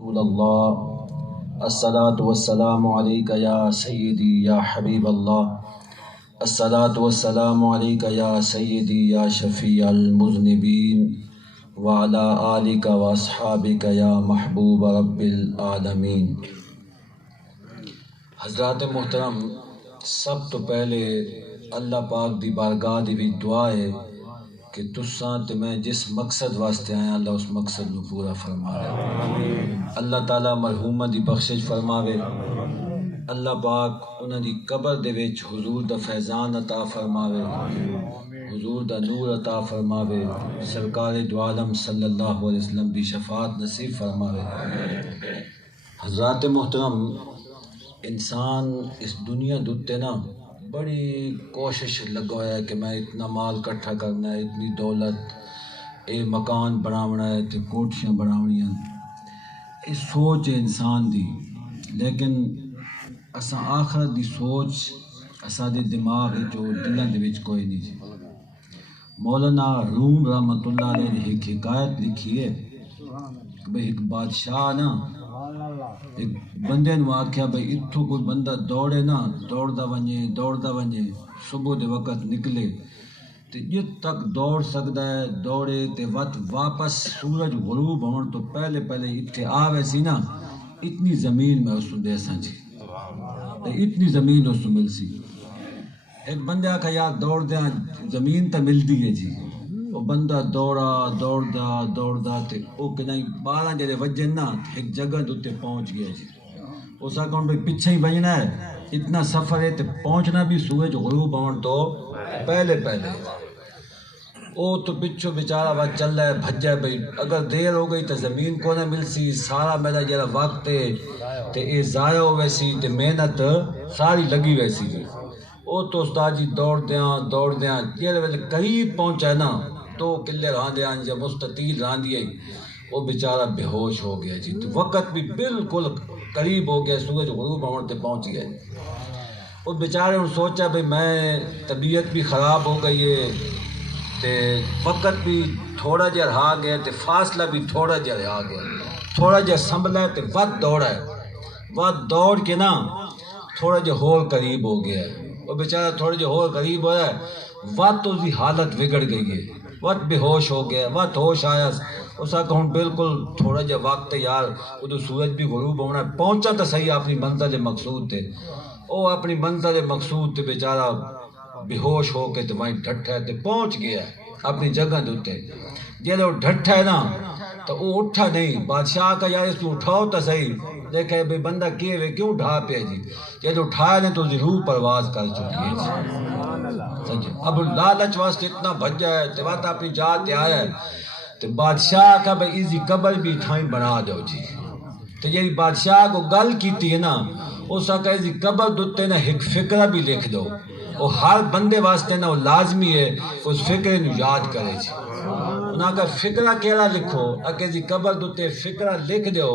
رسول اللہ الصلاۃ والسلام علیک یا سیدی یا حبیب اللہ الصلاۃ والسلام علیک یا سیدی یا شفیع المذنبین وعلی آلک واصحابک یا محبوب رب العالمین۔ حضرات محترم، سب تو پہلے اللہ پاک دی بارگاہ دی بھی دعا ہے کہ تساں تے میں جس مقصد واسطے آیا اللہ اس مقصد نو پورا فرماوے۔ اللہ تعالیٰ مرحومہ دی بخشش فرماوے۔ اللہ پاک انہاں دی قبر دے وچ حضور دا فیضان عطا فرماوے، حضور دا نور عطا فرماوے، سرکار دو عالم صلی اللہ علیہ وسلم دی شفاعت نصیب فرماوے۔ حضرات محترم، انسان اس دنیا دوتے نا بڑی کوشش لگا ہوا ہے کہ میں اتنا مال کٹھا کرنا ہے، اتنی دولت، اے مکان بناونا ہے تے کوٹھیاں بناونیاں، یہ سوچ ہے انسان دی، لیکن اساں آخرت دی سوچ اساں دے دماغ جو دلاں دے وچ کوئی نہیں جی۔ مولانا روم رحمۃ اللہ علیہ نے ایک حکایت لکھی ہے کہ بھئی ایک بادشاہ نا ایک بندے نو آکھیا بھئی اتھوں کوئی بندہ دوڑے نا، دوڑدا ونجے صبح دے وقت نکلے تے جت تک دوڑ سکدا ہے دوڑے تے واپس سورج غروب ہون تو پہلے اتھے آوے سی نا، اتنی زمین میں اس دے ساں جی، تے اتنی زمین اس مل سی۔ ایک بندے آکھا یار دوڑ دیاں زمین تے ملدی ہے جی، وہ بندہ دوڑدا تے او کہ نہیں 12 جڑے وجن نا ایک جگہ تے پہنچ گیا جی۔ اس آکھا بھئی پیچھے ہی بجنا ہے، اتنا سفر ہے تے پہنچنا بھی سورج غروب ہون تو پہلے۔ او تو پچھو بیچارہ بات چل رہا ہے بھجا ہے بھئی اگر دیر ہو گئی تو زمین کو نہ مل سی، سارا میرا جڑا وقت ہے تے اے ضائع ہو ویسی تے محنت ساری لگی ویسی جی۔ او تو استاد جی دوڑ دیاں جیڑے ویلے قریب پہنچا نا 2 کلے راندیاں یا مستطیل راندیے وہ بیچارہ بے ہوش ہو گیا جی، تو وقت بھی بالکل قریب ہو گیا، سورج غروب ہونے تے پہنچ گیا جی۔ وہ بیچارے نے سوچا بھئی میں طبیعت بھی خراب ہو گئی ہے تے وقت بھی تھوڑا جہا رہا گیا تے فاصلہ بھی تھوڑا جہا رہا گیا، تھوڑا جہا سنبھلا ہے تے ود دوڑ کے نا تھوڑا جہا ہور قریب ہو گیا ہے۔ وہ بیچارہ تھوڑا جہا ہور قریب ہوا ہے، ود تو اس کی حالت بگڑ گئی ہے، ود بے ہوش ہو گیا، ود ہوش آیا، اس کا کہوں بالکل تھوڑا جہا وقت ہے یار، ادھر سورج بھی غروب ہونا ہے، پہنچا تو صحیح اپنی منزل مقصود تے، او اپنی منزل مقصود تے بیچارہ بے ہوش ہو کے تو وہیں ڈھٹا ہے تے پہنچ گیا اپنی جگہ دوتے۔ جب وہ ڈھٹا ہے نا تو وہ اٹھا نہیں، بادشاہ کا یار اس کو اٹھاؤ تو صحیح، دیکھے بھئی بندہ کیوں ڈھا پہ جی، جب اٹھایا نہیں تو روح پرواز کر چکی ہے جی۔ اب لالچ واسطے اتنا بھجا ہے تے وقت اپنی جات تے آیا ہے تو بادشاہ کا بھئی ایزی قبر بھی ٹھائیں بنا دو جی۔ تو یہ بادشاہ کو گل کیتی ہے نا، اس کا ایزی قبر دوتے نا ایک فکرہ بھی لکھ دو، وہ ہر بندے واسطے نا وہ لازمی ہے اس فکرے نو یاد کرے جی۔ انہاں کا فکرہ کیڑا لکھو، اگر ایزی قبر دوتے فکرہ لکھ دو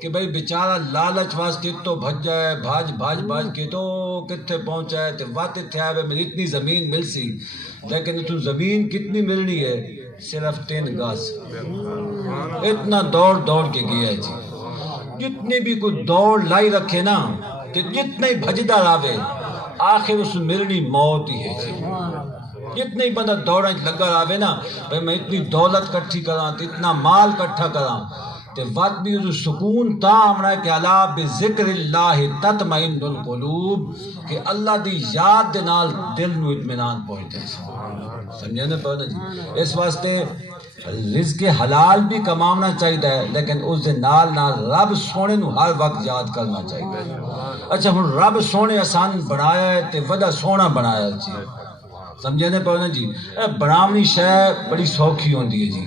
کہ بھئی بیچارہ لالچ واسطے تو بھجا ہے، بھاج کے تو کتھے پہنچا ہے تے وقت اتھے آئے میری اتنی زمین مل سی، لیکن تو زمین کتنی ملنی ہے، صرف 3 گز، اتنا دوڑ کے گیا ہے جی۔ جتنی بھی کوئی دوڑ لائی رکھے نا کہ جتنا ہی بھجدہ راوے آخر اس ملنی موت ہی ہے جی۔ جتنا ہی بندہ دوڑا لگا راوے نا بھئی میں اتنی دولت کٹھی کراں تے اتنا مال کٹھا کراں تے وقت بھی اس سکون تا آمنا ہے کہ اللہ بذکر اللہ تطمئن القلوب، کہ اللہ دی یاد دے نال دل نو اطمینان پہنچتا ہے، سمجھے نا پڑھنا جی۔ اس واسطے رزق حلال بھی کمانا چاہیے لیکن اس دے نال رب سونے نو ہر وقت یاد کرنا چاہیے۔ اچھا ہن رب سونے آسان بنایا ہے تے وڈا سونا بنایا جی، سمجھے نا پڑھنا جی۔ بناونی شے بڑی سوکھی ہوندی ہے جی،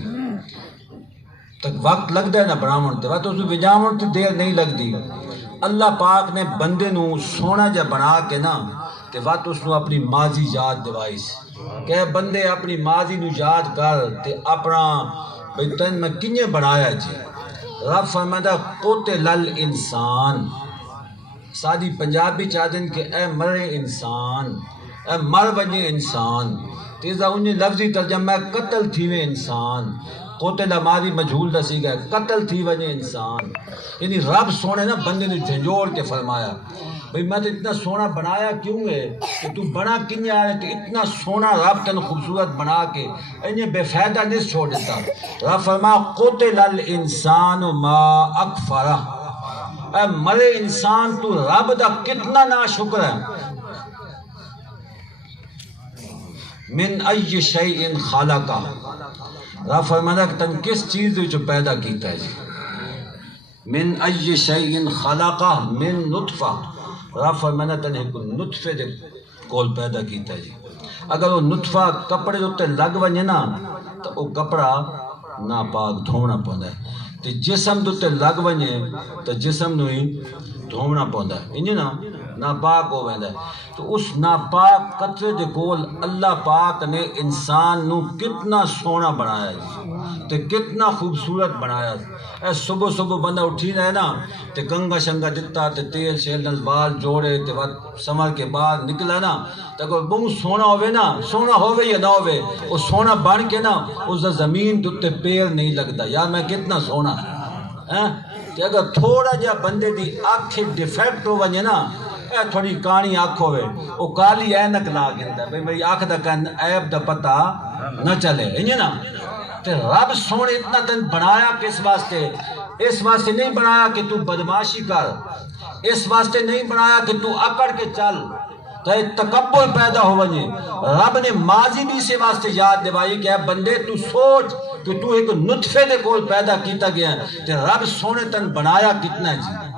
تک وقت لگتا ہے نا بناون تے وقت اس وجاون تے دیر نہیں لگتی۔ اللہ پاک نے بندے نو سونا جا بنا کے نا تے وقت اس نو اپنی ماضی یاد دوائی سی کہ بندے اپنی ماضی نو یاد کر تے اپنا بھئی تن میں کنجے بنایا جی۔ رب فرماتا قتل الانسان، سادی پنجابی چاہدن کہ اے مرے انسان، اے مر وجے انسان، تیزا انہیں لفظی ترجمہ ہے قتل تھیوے انسان، قتل ماضی مجھول دسی گئے قتل تھی وجہ انسان. یعنی رب سونے نا بندے نے جھنجھوڑ کے فرمایا بھئی میں تو اتنا سونا بنایا کیوں ہے کہ تو بنا کنیا ہے تو اتنا سونا رب تن خوبصورت بنا کے انہیں بے فائدہ نہیں چھوڑ دیتا. رب فرما قتل الانسان ما اکفرہ اے مرے انسان تو رب دا کتنا ناشکر ہے. من ای شیء خلقہ رب فرمانا کہ تن کس چیز جو پیدا کیتا ہے جی. من ای شیء خلقہ من نطفہ رب فرمانا تن ایک نطفے دے کول پیدا کیتا ہے جی. اگر وہ نطفہ کپڑے دوتے لگ ونجے نا تو وہ کپڑا ناپاک دھونا پوندا ہے. تو جسم دوتے لگ ونجے تو جسم نو ہی دھونا پوندا ہے انجی نا ناپاک ہو ویندا ہے. تو اس ناپاک قطرے دے کول اللہ پاک نے انسان نو کتنا سونا بنایا جی تے کتنا خوبصورت بنایا. اے صبح صبح بندہ اٹھی رہے نا تے کنگا شنگا دتا تے تیل شیل نال بال جوڑے تے سمر کے بعد نکلا نا تے اگر بہت سونا ہوئے نا سونا ہوئے یا نہ ہوئے وہ سونا بن کے نا اس زمین تے پیر نہیں لگتا یار میں کتنا سونا ہے. تے اگر تھوڑا جا بندے دی آنکھ ڈیفیکٹ ہو ونجے نا اے تھوڑی کانی آنکھ ہوئے وہ کالی اینک لا گندا بھئی میری آنکھ دا کن عیب دا پتہ نہ چلے انجے نا. تے رب سونے اتنا تن بنایا کس واسطے؟ اس واسطے نہیں بنایا کہ تو بدماشی کر, اس واسطے نہیں بنایا کہ تو اکڑ کے چل تو تکبر پیدا ہو ونجے. رب نے ماضی بھی سے واسطے یاد دوائی کہ اے بندے تو سوچ کہ تو ایک نطفے دے کول پیدا کیتا گیا ہے تے رب سونے تن بنایا کتنا ہے جی.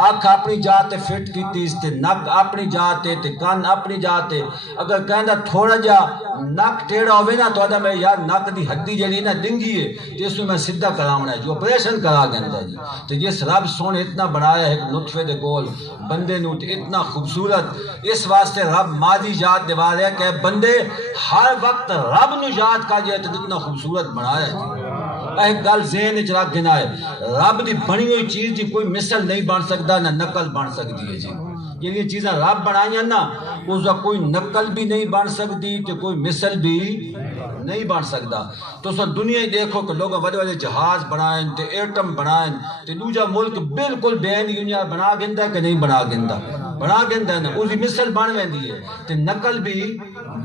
آنکھ اپنی جاتے فٹ کیتی اس تے نک اپنی جاتے تے کان اپنی جاتے. اگر کہندا تھوڑا جا نک ٹیڑا ہوئے نا تو آدھا میں یار نک دی ہڈی جڑی نا ڈنگی ہے تو اس میں میں سدھا کراؤنا ہے جو آپریشن کرا گندا جی. تو جس رب سونے اتنا بنایا ہے نطفے دے کول بندے نو اتنا خوبصورت اس واسطے رب ماضی یاد دوا رہا ہے کہ بندے ہر وقت رب نو یاد کا جائے تو اتنا خوبصورت بنایا ہے. ایک گل ذہن وچ رکھ دینا ہے رب دی بنی ہوئی چیز دی کوئی مثل نہیں بن سکتا نہ نقل بن سکتی ہے جی. یہ چیزاں رب بنائی ہیں نا اس کا کوئی نقل بھی نہیں بن سکتی تو کوئی مثل بھی نہیں بن سکتا. تو سر دنیا ہی دیکھو کہ لوگ بڑے بڑے جہاز بنائیں تے ایٹم بنائیں تے دوجا ملک بالکل بین یونیا بنا گندا کہ نہیں بنا گندا بنا گندا نا اسی مثل بن ویندی ہے تے نقل بھی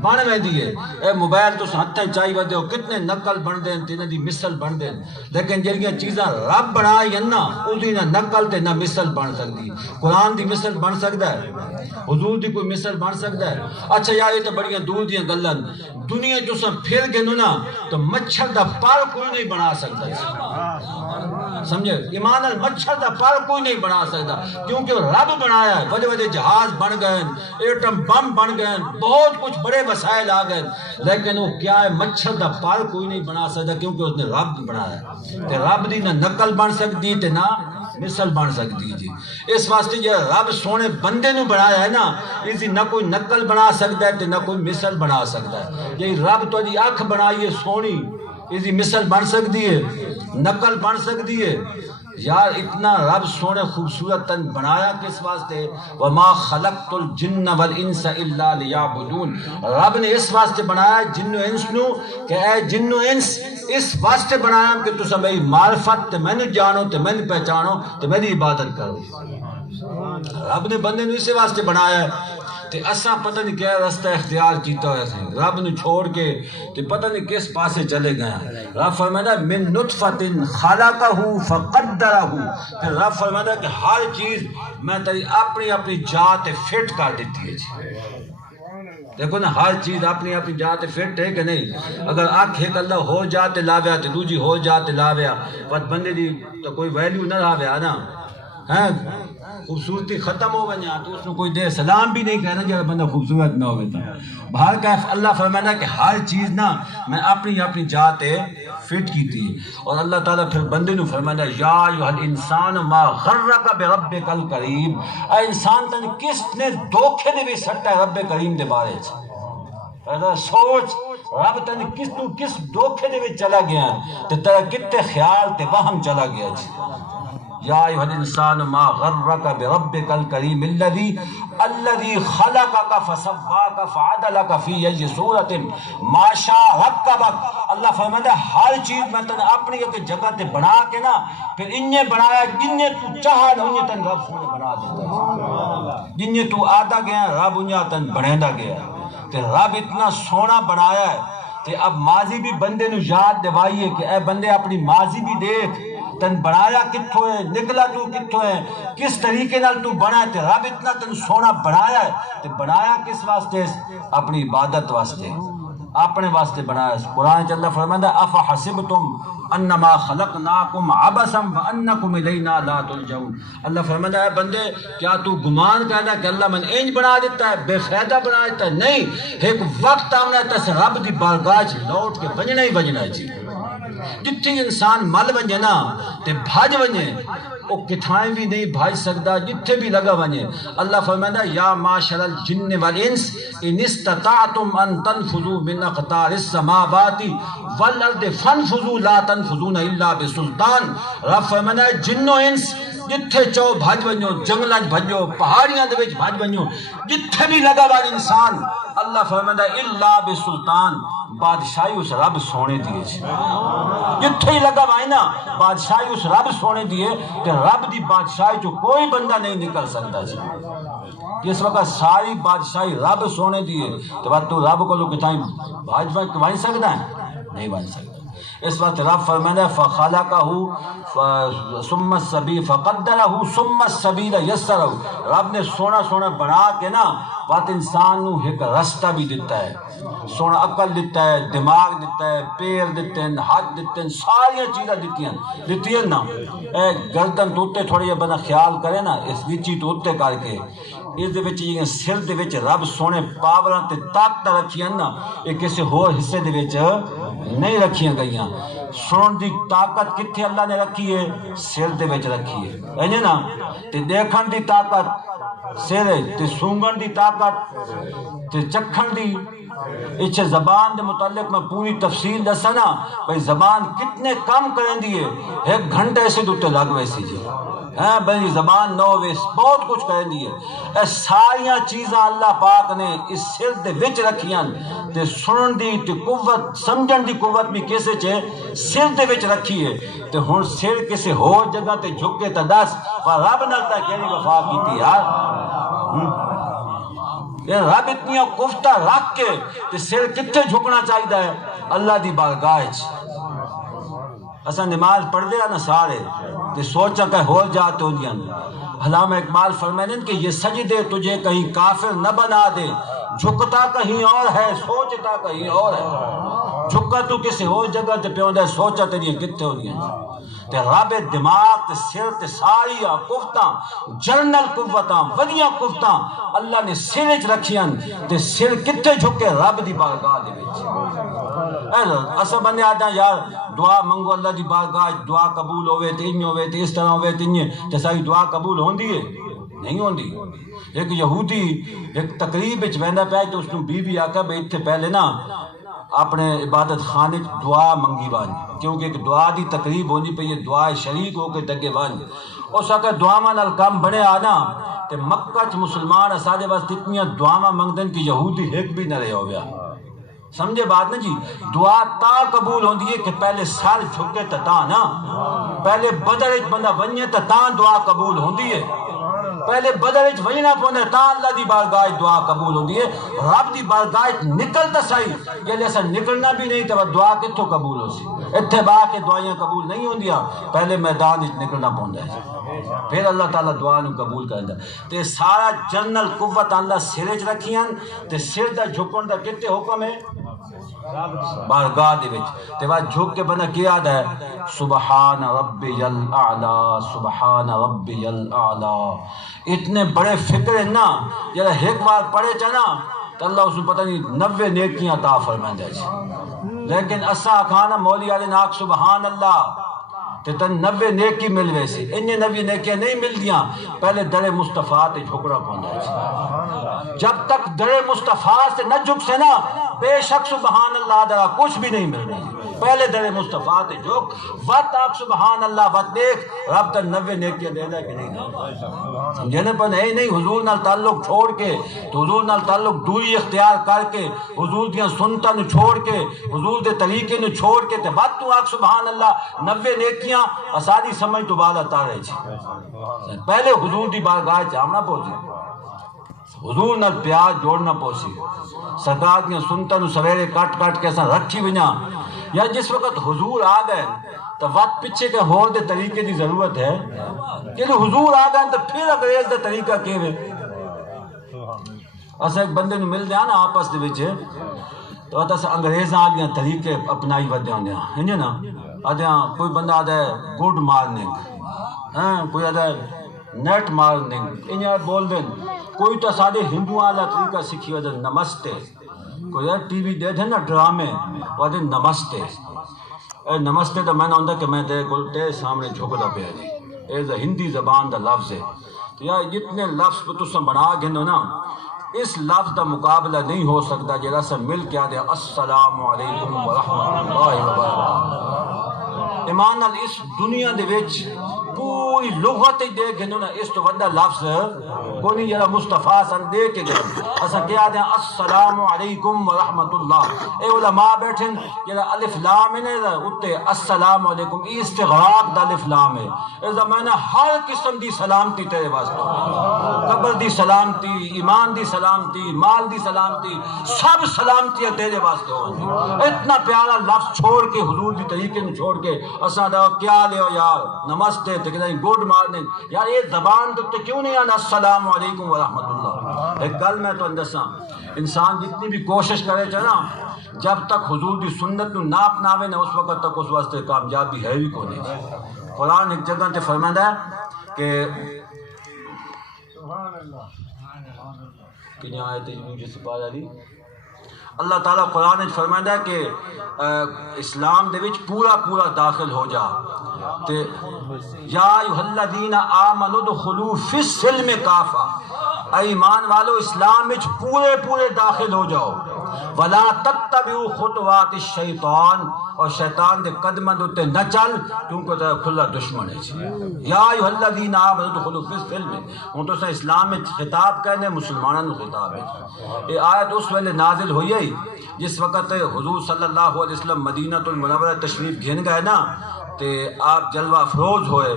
بن ویندی ہے. اے موبائل تو ہتھاں چائی ودے ہو کتنے نقل بن دین تے انہاں دی مثل بن دین لیکن جڑیاں چیزاں رب بنائی ہیں نا اسی نہ نقل تے نہ مثل بن سکتی. قرآن دی مثل بن سکتا ہے, حضور دی کوئی مثل بن سکتا ہے. اچھا یار یہ تو بڑیاں دور دیاں گلاں دنیا جو سب پھر گئے نا تو مچھر دا پر کوئی نہیں بنا سکتا سمجھے. ایمان مچھر دا پر کوئی نہیں بنا سکتا کیونکہ رب بنایا ہے. بڑے بڑے جہاز بن گئے ایٹم بم بن گئے بہت کچھ بڑے وسائل آ گئے لیکن وہ کیا ہے مچھر دا پر کوئی نہیں بنا سکتا کیونکہ اس نے رب بنایا ہے. رب دی نہ نقل بن سکتی تے نہ مثل بن سکتی جی. اس واسطے جو رب سونے بندے نو بنایا ہے نا اسی نہ کوئی نقل بنا سکتا ہے تے نہ کوئی مثل بنا سکتا ہے. یہ رب تو جی آنکھ بنائی ہے سونی اسی مثل بن سکتی ہے نقل بن سکتی ہے یار. اتنا رب سونے خوبصورت تن بنایا کس واسطے وما خلقت الجن والانس الا لیعبدون. رب نے اس واسطے بنایا جن و انس نو کہ اے جن و انس اس واسطے بنایا کہ تسا میری معرفت تے میں نے جانو تے میں نے پہچانو تے میری عبادت کرو. رب نے بندے نو اسی واسطے بنایا ہے تے اساں پتہ نہیں کیا رستہ اختیار کیتا ہوا ہے رب نے چھوڑ کے تے پتہ نہیں کس پاسے چلے گئے. رب فرمایا من نطفۃ خلقہ فقدرہ. پھر رب فرمایا کہ ہر چیز میں تیری اپنی اپنی جات فٹ کر دیتی ہے جی. دیکھو نا ہر چیز اپنی اپنی جات فٹ ہے کہ نہیں. اگر آنکھ ایک اللہ ہو جاتے لاویا تو دوجی ہو جاتے لاویا بس بندے دی تو کوئی ویلیو نہ لاویا نا ہاں خوبصورتی ختم ہو گئی تو اس نے کوئی دے سلام بھی نہیں کہنا جب بندہ خوبصورت نہ ہوئے تھا. بہر کیف اللہ فرمانا کہ ہر چیز نا میں اپنی اپنی جات فٹ کی تھی. اور اللہ تعالیٰ پھر بندے نے فرمانا یا ایھا الانسان ما غرک بربک الکریم. اے انسان تن کس نے دھوکے دے وچ سٹا ہے رب کریم دے بارے چ سوچ رب تن کس دھوکے دے وچ چلا گیا تے تیرا کتے خیال تے وہم چلا گیا جی. یا ایھا الانسان ما غرک بربک الکریم الذی خلقک فسواک فعدلک فی ای صورت ما شاء رکبک. اللہ فرماتا ہے ہر چیز میں تن اپنی ایک جگہ تے بنا کے نا پھر انہیں بنایا جنہیں تو چاہا نا انہیں تن رب سونے بنا دیتا ہے. جنہیں تو آدھا گیا رب انہیں تن بنیندہ گیا. تے رب اتنا سونا بنایا ہے تے اب ماضی بھی بندے نو یاد دیوائیے کہ اے بندے اپنی ماضی بھی دیکھ تن بنایا کتھوں ہے, نکلا تو کتھوں ہے, کس طریقے نال تو بنا ہے. تے رب اتنا تن سونا بنایا ہے تے بنایا کس واسطے؟ اپنی عبادت واسطے, اپنے واسطے بنایا. قرآن چ اللہ فرماتا ہے افحسبتم انما خلقناکم عبثا وانکم الینا لا ترجعون. اللہ فرماتا ہے بندے کیا تو گمان کرنا کہ اللہ من انج بنا دیتا ہے, بے فائدہ بنا دیتا ہے؟ نہیں, ایک وقت آنا ہے رب دی بارگاہ لوٹ کے وجنا ہی وجنا ہے. جی جتھے انسان مل ونجے نا تے بھج ونجے او کتھائیں بھی نہیں بھاج سکتا, جتھے بھی لگا ونجے. اللہ فرماتا ہے یا معاشر الجن والانس ان استطعتم ان تنفذوا من اقطار السماوات والارض فانفذوا لا تنفذون الا بسلطان. رب فرماتا ہے جنو انس جتھے چو بھج ونجو, جنگلاں بھجو, پہاڑیاں دے وچ بھج ونجو, جتھے بھی لگا ون انسان. اللہ فرماتا ہے الا بسلطان, بادشاہی اس رب سونے دیے. جتھے ہی لگا وائے نا بادشاہی اس رب سونے دیے کہ رب دی بادشاہی جو کوئی بندہ نہیں نکل سکتا. جی جس وقت ساری بادشاہی رب سونے دیے تو بات تو رب کو لوگ کتائیں بھاج وائیں سکتا ہے؟ نہیں وائیں سکتا. اس وقت رب فرماتا ہے فخلقہ ثم السبیل فقدرہ ثم السبیل یسرہ. رب نے سونا سونا بنا کے نا بات انسان نو ایک رستہ بھی دیتا ہے, سونا عقل دیتا ہے, دماغ دیتا ہے, پیر دیتے ہیں, ہاتھ دیتے ہیں, ساری چیزیں دیتی ہیں نا. اے گردن توتے تھوڑی بنا خیال کرے نا اس وچی توتے کر کے اس دے وچ یہ سر دے وچ رب سونے پاوراں تے طاقت رکھیاں نا, یہ کسی ہور حصے دے وچ نہیں رکھیاں گئیاں. سنن دی طاقت کتھے اللہ نے رکھی ہے؟ سر دے وچ رکھی ہے. ہے نا تے دیکھن دی طاقت سر تے سونگن دی طاقت تے چکھن دی. اچھے زبان دے متعلق میں پوری تفصیل دسا نا بھئی زبان کتنے کم کریں دیئے, ایک گھنٹے سے دوتے لگ ویسی. جی ہاں بھئی زبان نو ویس بہت کچھ کریں دیئے. اے ساریاں چیزاں اللہ پاک نے اس سر دے وچ رکھیاں تے سنن دی تے قوت سمجھن دی قوت بھی کیسے چھے سر دے وچ رکھی ہے. تے ہن سر کسی ہو جگہ تے جھکے تا دس رب نلتا کیلی وفا کی تھی یار. رب اتنی کفتہ رکھ کے تے سر کتنے جھکنا چاہیے ہے اللہ دی بارگاہ. اساں نماز پڑھ دے نا سارے تے سوچا کہ ہو جاتے ہو دیا. علامہ اقبال فرمائیں کہ یہ سجدے تجھے کہیں کافر نہ بنا دے, جھکتا کہیں اور ہے سوچتا کہیں اور ہے. جھکا تو کسی ہو جگہ تے پیوں دے سوچا تیری کتنے ہو دیا. تے رب دماغ تے سر تے ساری قوتاں جنرل قوتاں ودیاں قوتاں اللہ نے سر وچ رکھیاں تے سر کتنے جھکے رب دی بارگاہ دے وچ. اسا بندے آجاں یار دعا منگو اللہ دی بارگاہ دعا قبول ہوئے تے انج ہوئے تے اس طرح ہوئے تے انج تے ساری دعا قبول ہوندی ہے؟ نہیں ہوندی. ایک یہودی ایک تقریب وچ ویندا پیا تے اس نوں بیوی آکھیا بھئی ایتھے پہلے نا اپنے عبادت خانے دعا منگی وان, کیونکہ ایک دعا دی تقریب ہوندی پئی ہے, دعا شریک ہو کے دگے وان. اس آکھیا دعاواں نال کام بنے آنا تے مکہ چ مسلمان اساڈے واسطے اتنی دعاواں منگدن کہ یہودی ایک بھی نہ رہے ہویا. سمجھے بات نا جی. دعا تا قبول ہوندی ہے کہ پہلے سر جھکے تا نا, پہلے بدر وچ بندہ ونجے تا دعا قبول ہوندی ہے. پہلے بدر وچ وجنا پوندا تا اللہ دی بارگاہ دعا قبول ہوندی ہے. رب دی بارگاہ نکلتا صحیح کہ ایسا نکلنا بھی نہیں تو دعا کتھوں قبول ہو سی. اتھے با کے دعائیاں قبول نہیں ہوندیاں, پہلے میدان وچ نکلنا پوندا ہے پھر اللہ تعالیٰ دعا نو قبول کردا. تے سارا جنرل قوت اللہ سر وچ رکھیاں تے سر دا جھکن دا کتے حکم ہے بارگاہ دے وچ. تے بعد جھک کے بندہ کیا ہے سبحان ربی الاعلی سبحان ربی الاعلی. اتنے بڑے فکر ہیں نا جب ایک بار پڑھے چنا تو اللہ اس کو پتہ نہیں 90 نیکیاں عطا فرمائے جائے. لیکن اسا کھانا مولی والے ناک سبحان اللہ تے تن 90 نیکی مل ویسی. انہیں 90 نیکیاں نہیں مل دیاں, پہلے در مصطفیٰ تے جھکڑا پوندا ہے. جب تک در مصطفیٰ سے نہ جھک سے نا بے شک سبحان اللہ درا کچھ بھی نہیں مل رہا. پہلے در مصطفیٰ تے جو وقت آپ سبحان اللہ وقت دیکھ رب تر 90 نیکیاں دے دا کہ نہیں سمجھے نا پر نہیں حضور نال تعلق چھوڑ کے تو حضور نال تعلق دوری اختیار کر کے حضور دیاں سنتاں نو چھوڑ کے حضور دے طریقے نو چھوڑ کے تے وقت تو آکھ سبحان اللہ 90 نیکیاں اساری سمجھ تو بعد اتا رہے چھے پہلے حضور دی بارگاہ جامنا پہنچے حضور نال پیار جوڑنا پوسی سرکار دیاں سنتاں نو سویرے کٹ کٹ کے اساں رکھی ونجا یا جس وقت حضور آ گئے تو وقت پیچھے کے ہور دے طریقے دی ضرورت ہے کہ حضور آ گئے تو پھر انگریز دے طریقہ کیویں اسا ایک بندے نو مل دیا نا آپس دے وچ تو اسا انگریزاں دیاں طریقے اپنائی ودے ہوندے ہیں نا آدھا کوئی بندہ آدھا ہے گڈ مارننگ کوئی آدھا ہے نیٹ مارننگ انہاں بول دیں کوئی تو سارے ہندوؤں والا طریقہ سیکھی وجہ نمستے کوئی ٹی وی دے نا ڈرامے وہ دے نمستے نمستے تو میں نے ہوتا کہ میں تیرے سامنے جھکدا پیا جی ایز ہندی زبان دا لفظ ہے تو یار جتنے لفظ کو تساں بنا گھنو نا اس لفظ دا مقابلہ نہیں ہو سکتا جڑا سا مل کے آدھے السلام علیکم ورحمۃ اللہ وبرکاتہ ایمان نال اس دنیا دے وچ پوری لغت دے گھنو نا اس تو وڈا لفظ کوئی نہیں جڑا مصطفیٰ سن دے کے گئے اسا کیا دیں السلام علیکم ورحمۃ اللہ اے علماء بیٹھن جڑا الف لام ہے نا اتے السلام علیکم ای استغراق دا الف لام ہے اے زمانہ ہر قسم دی سلامتی تیرے واسطے قبر دی سلامتی ایمان دی سلامتی مال دی سلامتی سب سلامتیاں تیرے واسطے ہوں اتنا پیارا لفظ چھوڑ کے حضور دی طریقے میں چھوڑ کے اسا دا کیا لے یار نمستے تے کہ گڈ مارننگ یار یہ زبان تے کیوں نہیں آنا السلام علیکم ورحمۃ اللہ ایک گل میں تو دساں انسان جتنی بھی کوشش کرے چنا جب تک حضور دی سنت نو نہ اپناوے نہ اس وقت تک اس واسطے کامیابی ہے بھی کوئی نہیں قرآن ایک جگہ تے فرماندا ہے کہ کنیا آیت مجھے سپارہ دی اللہ تعالیٰ قرآن وچ فرماندا ہے کہ اسلام دے وچ پورا پورا داخل ہو جا تے یا ایھا الذین آمنوا ادخلوا فی السلم کافہ اے ایمان والو اسلام وچ پورے پورے داخل ہو جاؤ ولا تتبعوا خطوات الشیطان اور شیطان دے قدماں دے اوتے نہ چل کیونکہ تے کھلا دشمن ہے یا ایھا الذین آمنوا ادخلوا فی السلم ہن تو اسلام وچ خطاب کرنے مسلماناں نوں خطاب ہے یہ آیت اس ویلے نازل ہوئی ہے جس وقت حضور صلی اللہ علیہ وسلم مدینہ المنورہ تشریف گھن گئے نا تے آپ جلوہ افروز ہوئے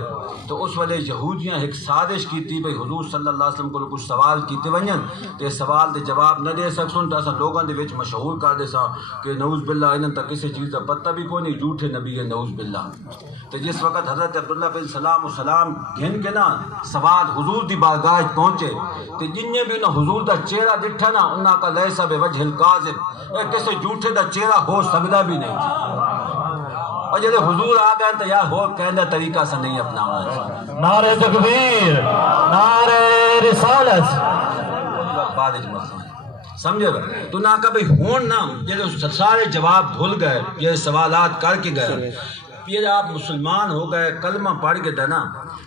تو اس ویلے یہودیاں ایک سازش کی تھی بھئی حضور صلی اللہ علیہ وسلم کو کچھ سوال کیتے ونجن تے سوال دے جواب نہ دے سکسن تو اساں لوگاں دے وچ مشہور کر دے سا کہ نعوذ باللہ انہاں تک کسی چیز دا پتہ بھی کوئی نہیں جھوٹے نبی ہے نعوذ باللہ تے جس وقت حضرت عبداللہ بن سلام و سلام گھن کے نا سوال حضور دی بارگاہ پہنچے تے جننے بھی انہاں حضور دا چہرہ ڈٹھا نا انہاں کا لیسا بوجہ الکاذب اے کسی جھوٹے دا چہرہ ہو سکدا بھی نہیں اور جب حضور آ گئے تو یار ہو کہنے طریقہ سے نہیں اپنا ہونا نعرہ تکبیر نعرہ رسالت سمجھے بھائی تو نہ کبھی ہون نا یہ سارے جواب بھول گئے یہ سوالات کر کے گئے پھر آپ مسلمان ہو گئے کلمہ پڑھ کے تھا نا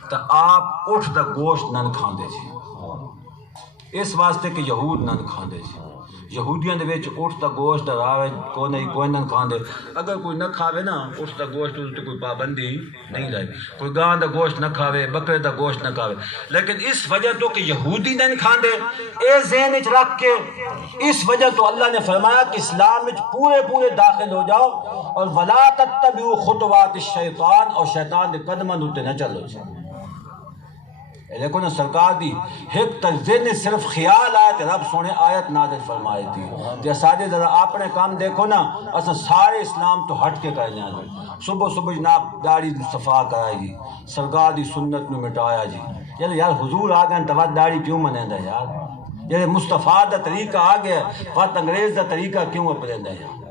تو آپ اٹھ دا گوشت نہ کھاندے جی اس واسطے کہ یہود نہ کھاندے جی یہودیاں دے وچ اٹھ دا گوشت راوے کوئی نہ کھاندے اگر کوئی نہ کھاوے نا اٹھ دا گوشت تے کوئی پابندی نہیں رہے کوئی گاں دا گوشت نہ کھاوے بکرے دا گوشت نہ کھاوے لیکن اس وجہ تو کہ یہودی نہیں کھاندے اے ذہن وچ رکھ کے اس وجہ تو اللہ نے فرمایا کہ اسلام وچ پورے پورے داخل ہو جاؤ اور ولا تتبعوا خطوات الشیطان اور شیطان دے قدماں تے نہ چلو لیکن سرکار دی ایک تذہن صرف خیال آئے تھے رب سونے آیت نازل فرمائی تھی کہ سادے ذرا اپنے کام دیکھو نا اساں سارے اسلام تو ہٹ کے کر جائیں صبح صبح جناب داڑھی صفا کرائے جی سرکار دی سنت نو مٹایا جی یار حضور آ گئے تو داڑھی کیوں منیندا یار یہ مصطفیٰ دا طریقہ آ گیا وقت انگریز دا طریقہ کیوں اپنیندا یار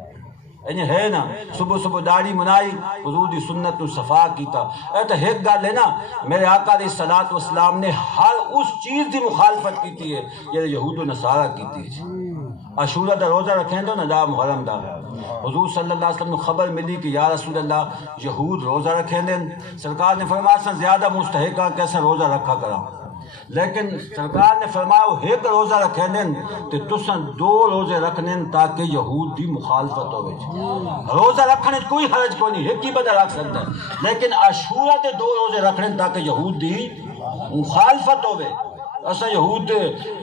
ہے نا صبح صبح داڑھی منائی حضور دی سنت نو صفا کیتا اے تو ایک گل ہے نا میرے آقا علیہ الصلوۃ والسلام نے ہر اس چیز دی مخالفت کیتی ہے یہ یہود و نصارہ کیتی ہے عاشورہ دا روزہ رکھیں تو نا دا محرم دا حضور صلی اللہ علیہ وسلم نے خبر ملی کہ یا رسول اللہ یہود روزہ رکھیں دیں سرکار نے فرمایا زیادہ مستحق کہ ایسا روزہ رکھا کرا لیکن سرکار نے فرمایا وہ ایک روزہ رکھے دیں تو تساں 2 روزے رکھنے تاکہ یہود دی مخالفت ہوئے. روزہ رکھنے کوئی حرج کوئی نہیں, ایک ہی بندہ رکھ سکتا ہے, لیکن عاشورہ تے 2 روزے رکھنے تاکہ یہود دی مخالفت ہوئے. اسا یہود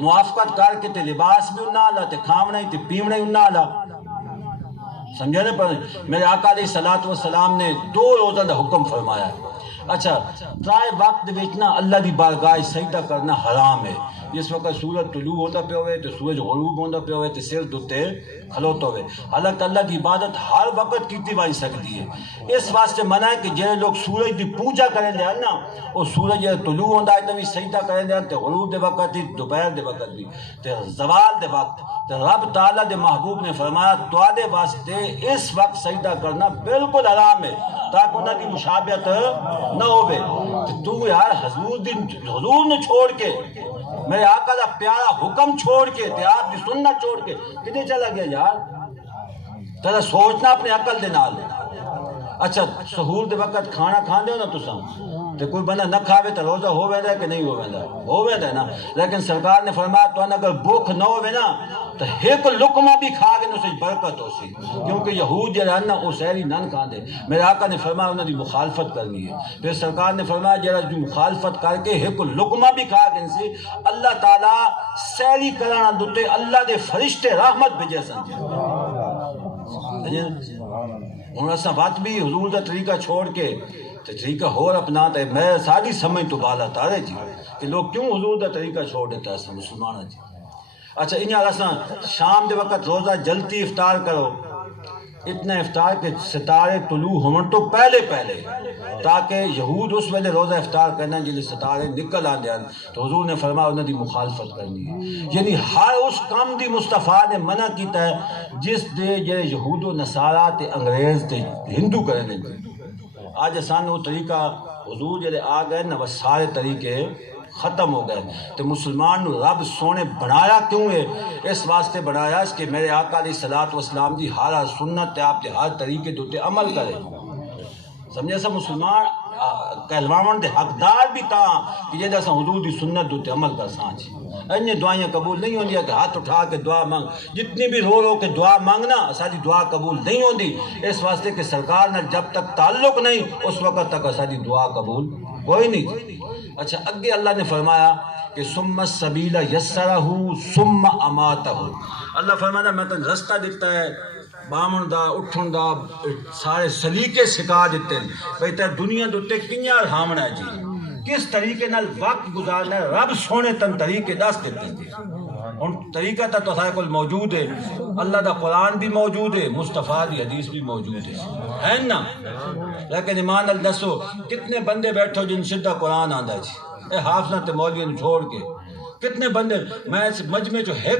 موافقت کر کے تے لباس بھی انہاں لا تے کھاونا ہی تے پیونا ہی انہاں لا. سمجھا نہیں پر میرے آقا علیہ الصلوۃ والسلام نے 2 روزہ دا حکم فرمایا. اچھا ترائے وقت وچنا اللہ دی بارگاہ سجدہ کرنا حرام ہے. جس وقت سورج طلوع ہوتا پہ ہوئے تو سورج غروب ہوتا پہ ہوئے تو سر دتے کھلوتا ہوئے. حالانکہ اللہ کی عبادت ہر وقت کیتی جا سکتی ہے. اس واسطے منع ہے کہ جہے لوگ سورج دی پوجا کریں دے نا وہ سورج طلوع ہوتا ہے تو بھی سجدہ کریں دے تے غروب دے وقت بھی دوپہر دے وقت بھی تے زوال دے وقت. رب تعالیٰ دے محبوب نے فرمایا تو واسطے اس وقت سجدہ کرنا بالکل حرام ہے تاکہ انہوں کی مشابہت نہ ہوئے. تو یار حضور نے چھوڑ کے میرے آقا دا پیارا حکم چھوڑ کے تے آپ کی سنت چھوڑ کے کدھر چلا گیا یار؟ تیرا سوچنا اپنے عقل دے نال. اچھا سحور دے وقت کھانا کھان دے ہو نا تساں تے کوئی بندہ نہ کھاوے تو روزہ ہو ویندا ہے کہ نہیں ہو ویندا؟ ہو ویندا ہے نا. لیکن سرکار نے فرمایا تو اگر بھوک نہ ہوے نا تو ایک لقمہ بھی کھا کے اسے برکت ہو سی, کیونکہ یہود جو ہے نا وہ سحری نہ کھاندے. میرے آقا نے فرمایا انہوں نے مخالفت کرنی ہے. پھر سرکار نے فرمایا جڑا جو مخالفت کر کے ایک لقمہ بھی کھا کے سی اللہ تعالیٰ سحری کرانا دتے اللہ دے فرشتے رحمت بھیجے سن. ہوں اصا وقت بھی حضور کا طریقہ چھوڑ کے طریقہ ہور اپنا تے میں ساری سمجھ تو بالا تارے جی کہ لوگ کیوں حضور کا طریقہ چھوڑ دیتا ہے مسلمان جی. اچھا انہاں اصا شام دے وقت روزہ جلدی افطار کرو, اتنا افطار کہ ستارے طلوع ہون تو پہلے تاکہ یہود اس ویلے روزہ افطار کرنا جلے ستارے نکل آن دیا. تو حضور نے فرمایا انہوں دی مخالفت کرنی ہے. یعنی ہر اس کام دی مصطفیٰ نے منع کیتا ہے جس دے جڑے یہود و نصارہ تے انگریز تے ہندو کرنے. آج سان وہ طریقہ حضور جڑے آ گئے نا وہ سارے طریقے ختم ہو گئے. تو مسلمان نو رب سونے بنایا کیوں ہے؟ اس واسطے بنایا اس کہ میرے آقا علیہ الصلوۃ والسلام دی ہر سنت تے آپ دے ہر طریقے دوتے عمل کرے. سمجھے سا مسلمان کہلواون دے حقدار بھی تا کہ جے اساں حضور دی سنت دوتے عمل کر ساں. انہیں دعائیں قبول نہیں ہوندی کہ ہاتھ اٹھا کے دعا مانگ, جتنی بھی رو کے دعا مانگنا ساری دعا قبول نہیں ہوندی. اس واسطے کہ سرکار نے جب تک تعلق نہیں اس وقت تک ساری دعا قبول کوئی نہیں. اچھا اگے اللہ نے فرمایا کہ ثم السبیل یسرہ ثم اماتہ. اللہ فرمانا میں تن رستہ دیتا ہے بامن دا اٹھن دا سارے سلیقے سکھا دیتے ہیں بھئی تے دنیا دوتے کنیا رہامنا ہے جی, کس طریقے نال وقت گزارنا ہے رب سونے تن طریقے دس دیتے ہیں. ان طریقہ تو سارے کل موجود ہے, اللہ دا قرآن بھی موجود ہے, مصطفیٰ دی حدیث بھی موجود ہے نا. لیکن ایمان ال دسو کتنے بندے بیٹھو جن سیدھا قرآن آندا جی, اے حافظاں تے مولویاں چھوڑ کے کتنے بندے. میں اس مجمع جو ہے